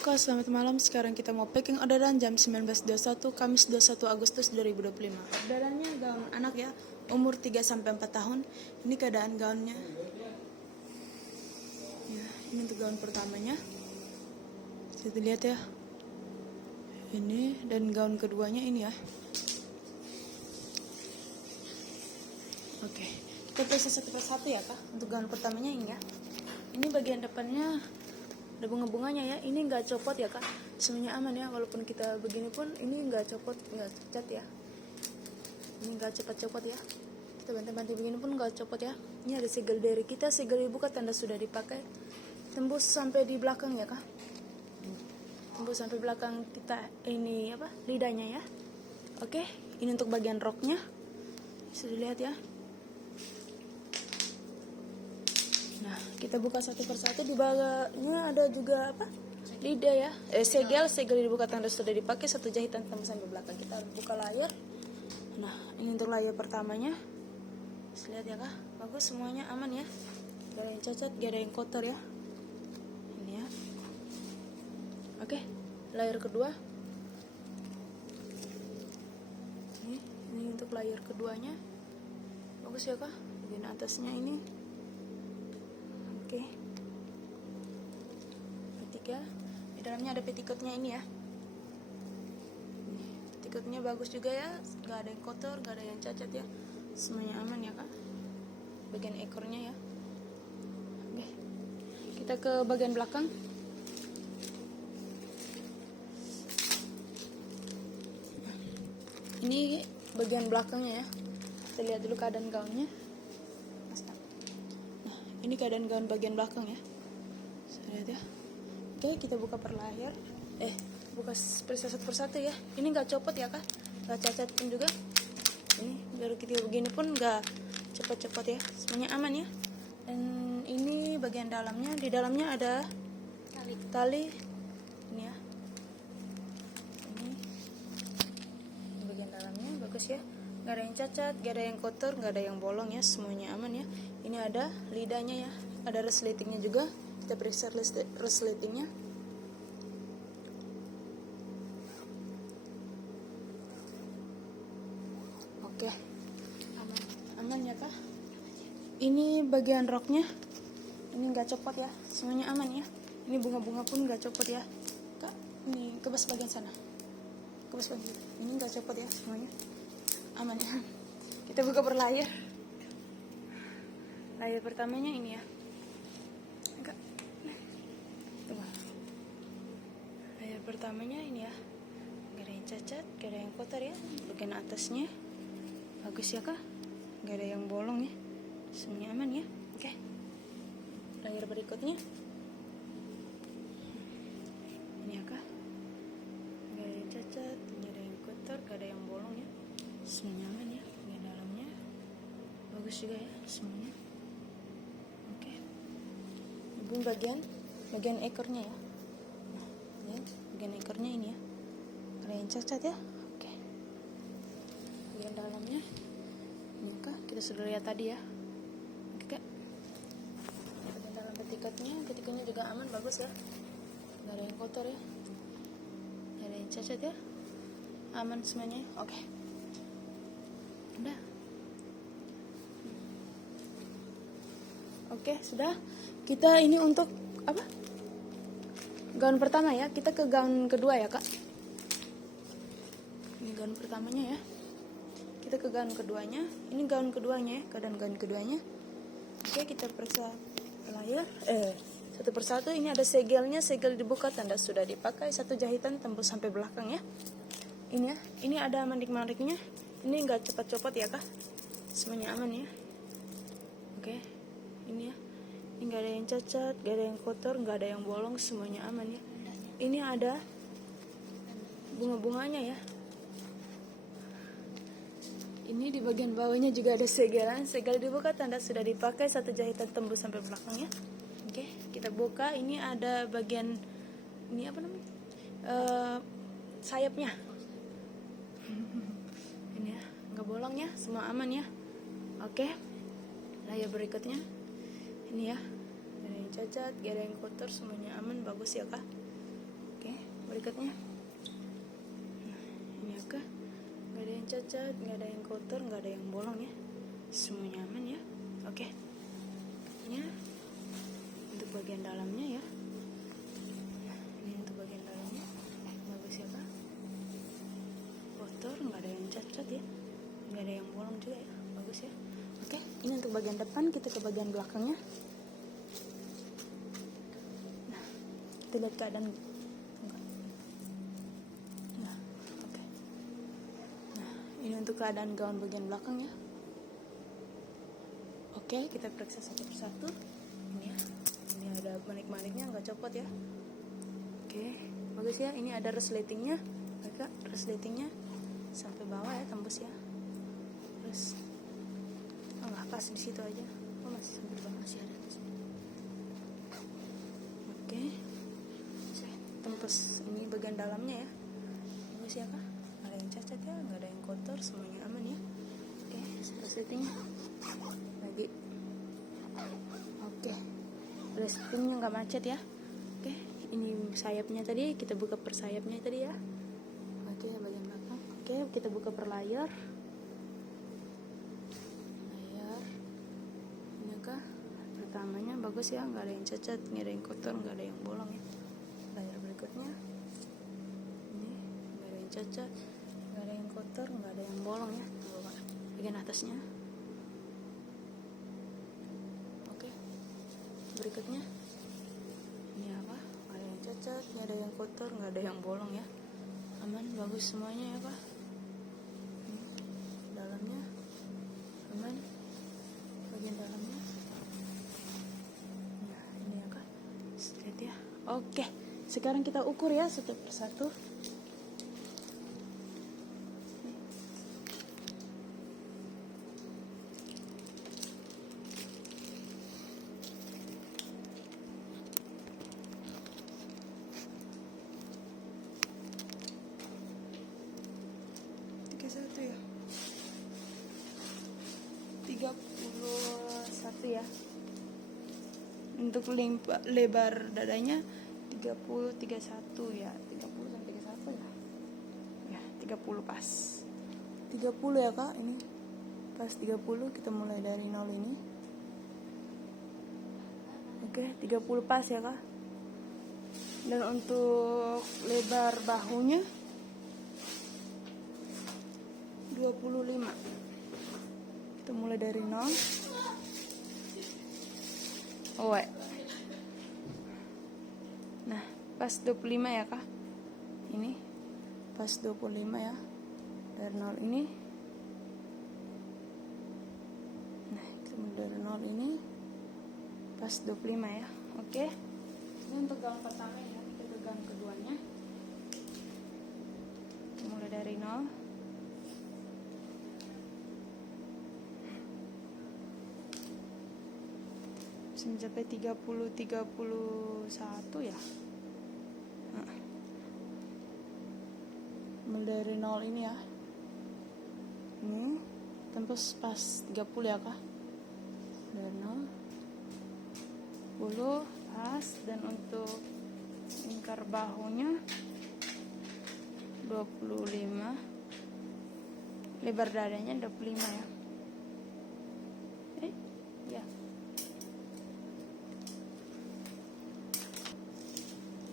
Halo Kak, selamat malam. Sekarang kita mau packing orderan jam 19.21, Kamis 21 Agustus 2025. Orderannya gaun anak ya, umur 3-4 tahun. Ini keadaan gaunnya. Ya, ini untuk gaun pertamanya. Bisa dilihat ya. Ini dan gaun keduanya ini ya. Oke, kita periksa satu persatu ya Kak. Untuk gaun pertamanya ini ya. Ini bagian depannya ada bunga-bunganya ya. Ini nggak copot ya Kak, semuanya aman ya. Walaupun kita begini pun ini nggak copot, nggak cat ya. Ini nggak cepat copot ya. Kita banting-banting begini pun nggak copot ya. Ini ada segel dari kita, segel dibuka tanda sudah dipakai. Tembus sampai di belakang ya Kak. Tembus sampai belakang kita ini apa, lidahnya ya. Oke, ini untuk bagian roknya. Bisa dilihat ya. Nah, kita buka satu persatu. Di bawahnya ada juga apa? Lidah ya. Segel dibuka tanda sudah dipakai, satu jahitan tembus sampai belakang. Kita buka layar. Nah, ini untuk layar pertamanya. Bisa lihat ya Kak. Bagus, semuanya aman ya. Gak ada yang cacat, gak ada yang kotor ya. Ini ya. Oke, layar kedua. Ini untuk layar keduanya. Bagus ya Kak. Bagian atasnya ini. Oke. Ketiga, di dalamnya ada pettikotnya ini ya. Pettikotnya bagus juga ya, nggak ada yang kotor, nggak ada yang cacat ya, semuanya aman ya Kak. Bagian ekornya ya. Oke, kita ke bagian belakang. Ini bagian belakangnya ya. Kita lihat dulu keadaan gaunnya. Ini keadaan gaun bagian belakang ya. Saya lihat ya. Oke, kita buka per layar. Buka persatu persatu ya. Ini nggak copot ya Kak, nggak cacat pun juga. Ini baru kita begini pun nggak copot-copot ya. Semuanya aman ya. Dan ini bagian dalamnya. Di dalamnya ada tali. Ini ya. Ini bagian dalamnya bagus ya. Nggak ada yang cacat, nggak ada yang kotor, nggak ada yang bolong ya. Semuanya aman ya. Ini ada lidahnya ya, ada resletingnya juga. Kita periksa resletingnya. Oke, aman ya Kak. Ini bagian roknya, ini nggak copot ya, semuanya aman ya. Ini bunga-bunga pun nggak copot ya Kak. Ini kebas bagian sana, kebas bagian ini nggak copot ya, semuanya aman ya. Kita buka per layar. Layar pertamanya ini ya. Enggak. Tunggu. Layar pertamanya ini ya. Gak ada yang cacat, gak ada yang kotor ya. Bagian atasnya bagus ya Kak. Gak ada yang bolong ya. Semuanya aman ya. Oke. Layar berikutnya. Ini ya Kak. Gak ada yang cacat, gak ada yang kotor, gak ada yang bolong ya. Semuanya aman ya. Bagian dalamnya bagus juga ya semuanya. Ini bagian ekornya ya. Nah, bagian ekornya ini ya. Ada yang cacat ya. Oke. Bagian dalamnya ini Kak, kita sudah lihat tadi ya. Oke Kak. Bagian dalam pettikotnya juga aman, bagus ya. Gak ada yang kotor ya. Gak ada yang cacat ya. Aman semuanya. Oke. Udah. Oke, sudah. Kita ini untuk apa? Gaun pertama ya. Kita ke gaun kedua ya Kak. Ini gaun pertamanya ya. Kita ke gaun keduanya. Ini gaun keduanya ya. Keadaan gaun keduanya. Oke, kita periksa layar. Satu persatu. Ini ada segelnya. Segel dibuka tanda sudah dipakai. Satu jahitan tembus sampai belakang ya. Ini ya. Ini ada mandik-mandiknya. Ini nggak cepat copot ya Kak. Semuanya aman ya. Oke. Ini ya. Ini gak ada yang cacat, gak ada yang kotor, gak ada yang bolong, semuanya aman ya. Ini ada bunga-bunganya ya. Ini di bagian bawahnya juga ada segelan. Segel dibuka tanda sudah dipakai, satu jahitan tembus sampai belakang ya. Oke, kita buka. Ini ada bagian ini apa namanya? Sayapnya. Ini ya, nggak bolong ya, semua aman ya. Oke, layar berikutnya. Ini ya, gak ada yang cacat, gak ada yang kotor, semuanya aman, bagus ya Kak. berikutnya. Nah, ini ya kak, nggak ada yang cacat, nggak ada yang kotor, nggak ada yang bolong ya, semuanya aman ya. Oke, ini untuk bagian dalamnya ya. Nah, ini untuk bagian dalamnya, bagus ya kak, kotor, nggak ada yang cacat ya, nggak ada yang bolong juga ya, bagus ya. Oke, ini untuk bagian depan, kita ke bagian belakangnya. Nah, kita lihat keadaan. Nah, oke. Nah, ini untuk keadaan gaun bagian belakang ya. Oke, kita periksa satu persatu. Ini ya, ini ada manik-maniknya, nggak copot ya. Oke, bagus ya. Ini ada resletingnya, kak, resletingnya sampai bawah ya, tembus ya. Terus, oh nggak pas di situ aja. Oh masih sampai bawah, masih ada di sini. Oke, tembus ini bagian dalamnya ya. Bagus ya kak, nggak ada yang cacat ya, nggak ada yang kotor, semuanya aman ya. Oke, resletingnya lagi. Oke, resletingnya nggak macet ya. Oke, ini sayapnya tadi, kita buka per sayapnya tadi ya. Oke, bagian belakang. Oke, kita buka per layar. Layar. Ini kah? Pertamanya bagus ya, nggak ada yang cacat, nggak ada yang kotor, nggak ada yang bolong ya. Layar berikutnya. Ini nggak ada yang cacat, nggak ada yang kotor, nggak ada yang bolong ya. Tuh, bagian atasnya. Oke. Berikutnya. Ini apa? Nggak ada yang cacat, nggak ada yang kotor, nggak ada yang bolong ya. Aman, bagus semuanya ya pak. Dalamnya aman, bagian dalamnya. Nah, ini ya kak, straight ya. Oke, sekarang kita ukur ya satu persatu. Satu ya, 31 ya. Untuk lebar dadanya 30 31 ya, 30 sampai 31 ya. Ya, 30 pas. 30 ya kak, ini pas 30. Kita mulai dari 0 ini. Oke, 30 pas ya kak. Dan untuk lebar bahunya 25. Kita mulai dari 0. Oh, nah, pas 25 ya kak. Ini pas 25 ya. Dari 0 ini. Nah, kita mulai dari 0 ini pas 25 ya. Oke. Ini untuk gaun pertama ya. Kita gaun keduanya. Kita mulai dari 0. Mencapai 30 31 ya. Mulai dari 0 ini ya. Ini tembus pas 30 ya kak. Dari 0 10 pas. Dan untuk lingkar bahunya 25. Lebar dadanya 25 ya. Ya.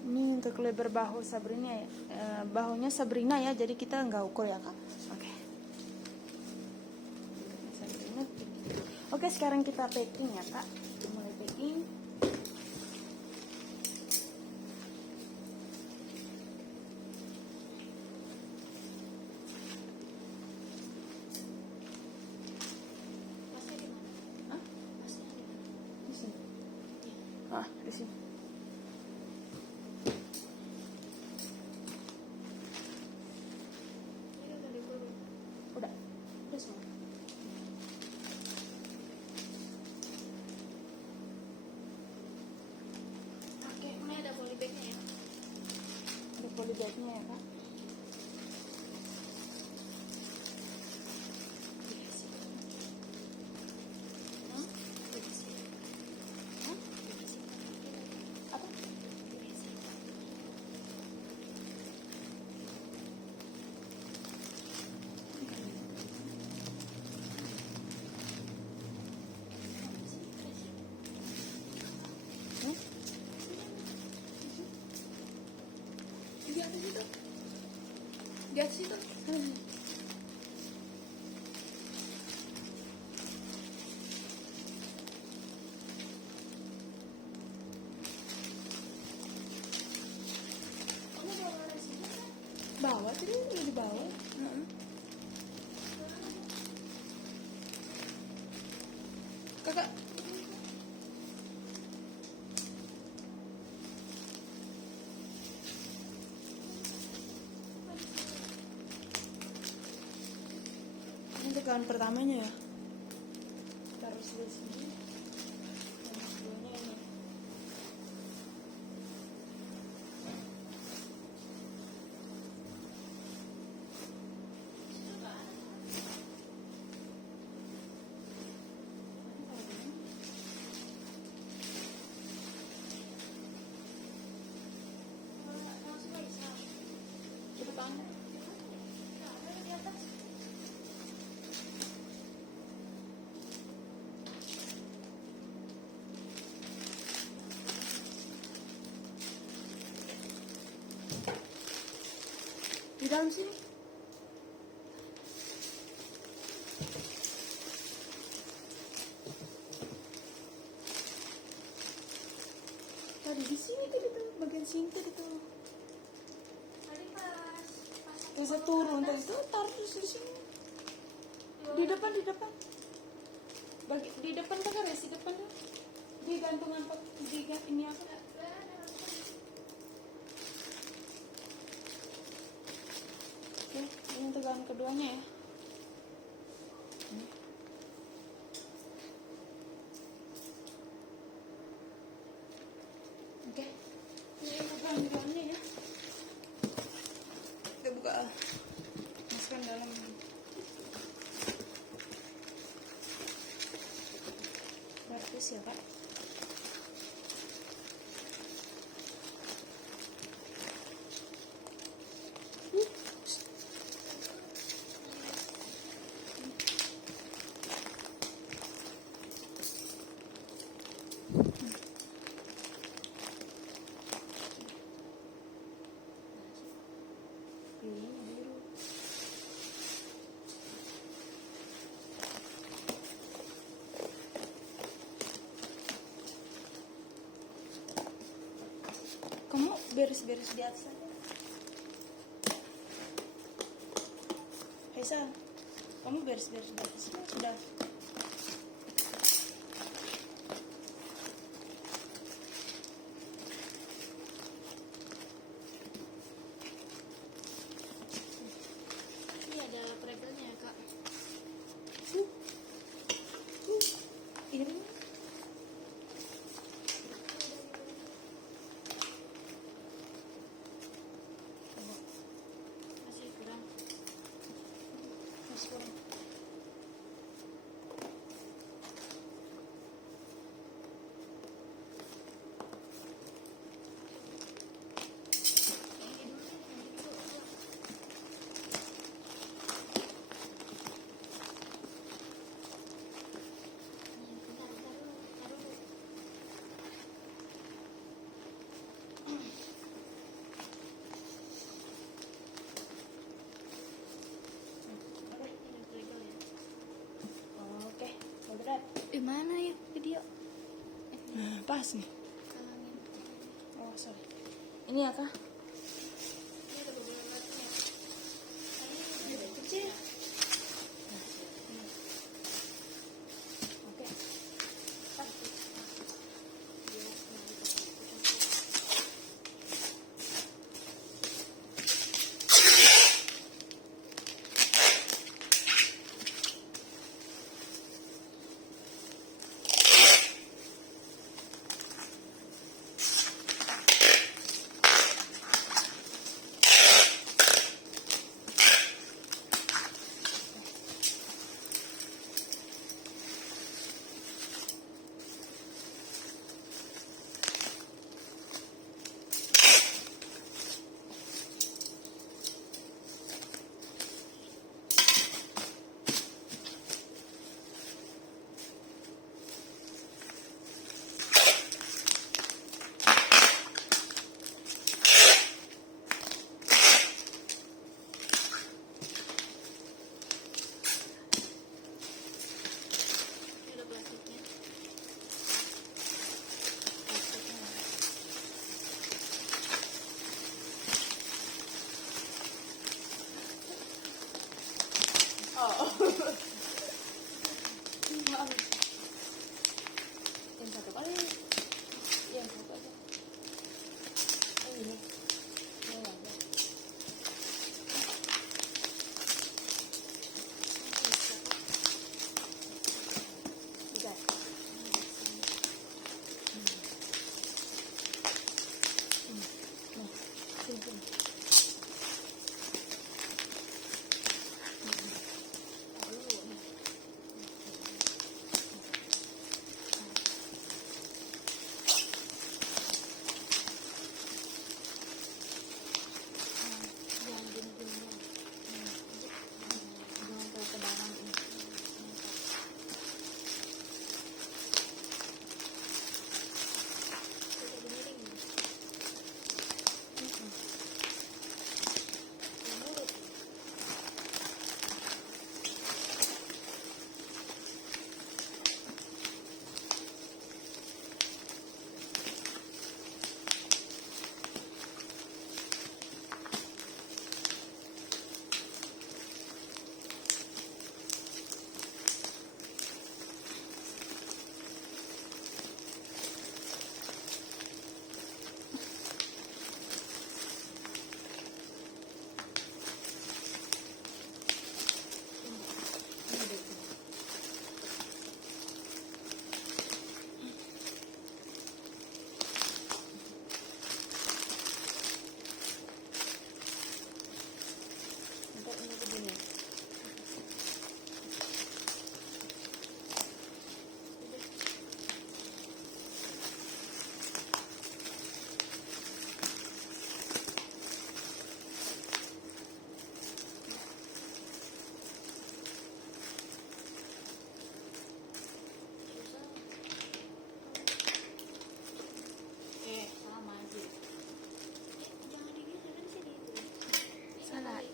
Ini untuk lebar bahu Sabrina ya, bahunya Sabrina ya, jadi kita nggak ukur ya kak. Oke. Oke, sekarang kita packing ya kak. Mulai packing. Hah? Di sini. Ah, di sini. Udah semua. Oke, ini ada polybagnya ya. Ada polybagnya ya kak. Apa? atas itu. Di atas itu. Kamu bawa resinya kan? Bawa tadi udah dibawa. Kakak. Ini tekanan pertamanya ya. Taruh di sini. Yang keduanya ini. Langsung gak bisa. Di depan. Nah, ada di atas. Di dalam sini. Tadi di sini tadi tuh bagian sini tadi tuh. Tadi pas Bisa turun tadi tuh taruh di sini. Di depan di depan kan res di depan tuh. Di gantungan di ini apa? Oke, ini tegangan keduanya ya. Ini. Oke, ini tegangan keduanya ya. Kita buka, masukkan dalam. Bagus ya kak. Ini biru. Kamu beres-beres di atas aja. Hesa, kamu beres-beres di atas sudah. ini ada pregelnya kak. Ini Masih kurang. masuk. Ini dulu deh, nanti dulu. Bentar dulu, taruh dulu. Ini pregel ya. Oke, berat. Mana ya video? Nah, pas nih. Kalangin. Oh, sorry. Ini ya kak? Ini ada beberapa batunya. Tadi Ini kecil. Nah, ini. Oke. Pas.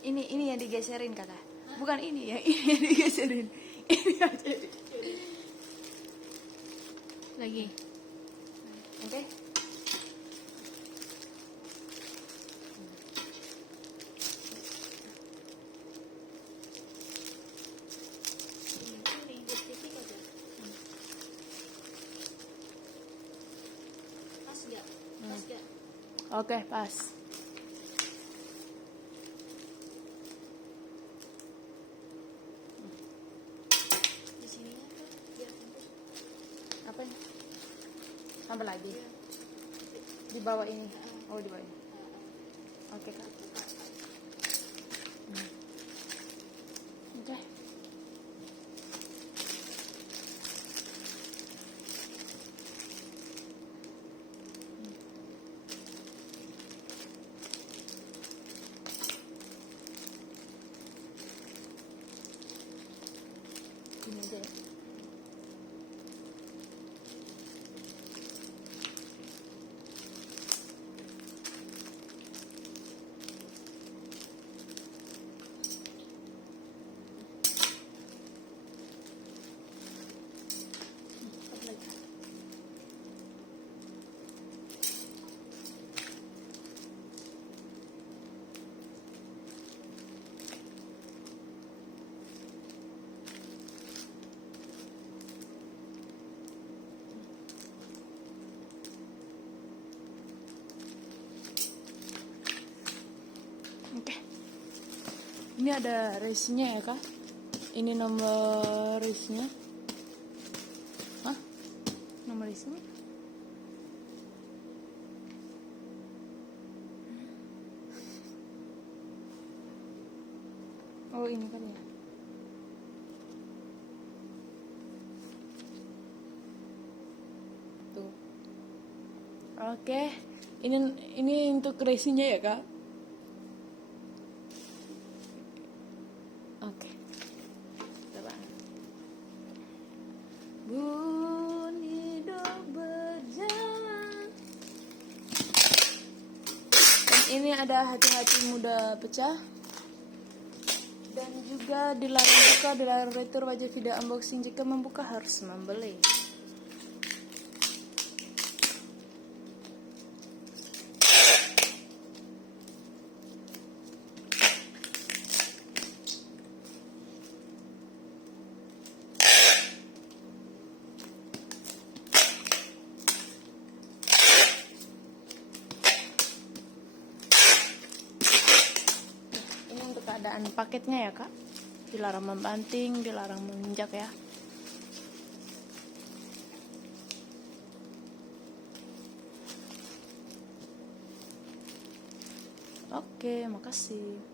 Ini yang digeserin kakak. Bukan ini ya, ini yang digeserin. Ini aja digeserin. Lagi. Oke. Ini ribet titik aja. Pas gak? Pas gak? Oke, pas. Di sininya tuh biar tembus. Apa ini? Tambah lagi. Iya. Di bawah ini. Oh, di bawah ini. Oke, Kak. Oke. Ini aja ya. Apa lagi? Oke. Ini ada resinya ya, Kak? Ini nomor resinya. Hah? Nomor resinya? Oh, ini kan ya. Tuh. Oke. Ini untuk resinya ya, Kak? Oke. Coba. Bunyi hidup berjalan. Dan ini ada hati-hati mudah pecah. Dan juga dilarang buka, dilarang retur wajah video unboxing. Jika membuka harus membeli. Ini untuk keadaan paketnya ya, Kak. Dilarang membanting, dilarang menginjak ya. Oke, makasih.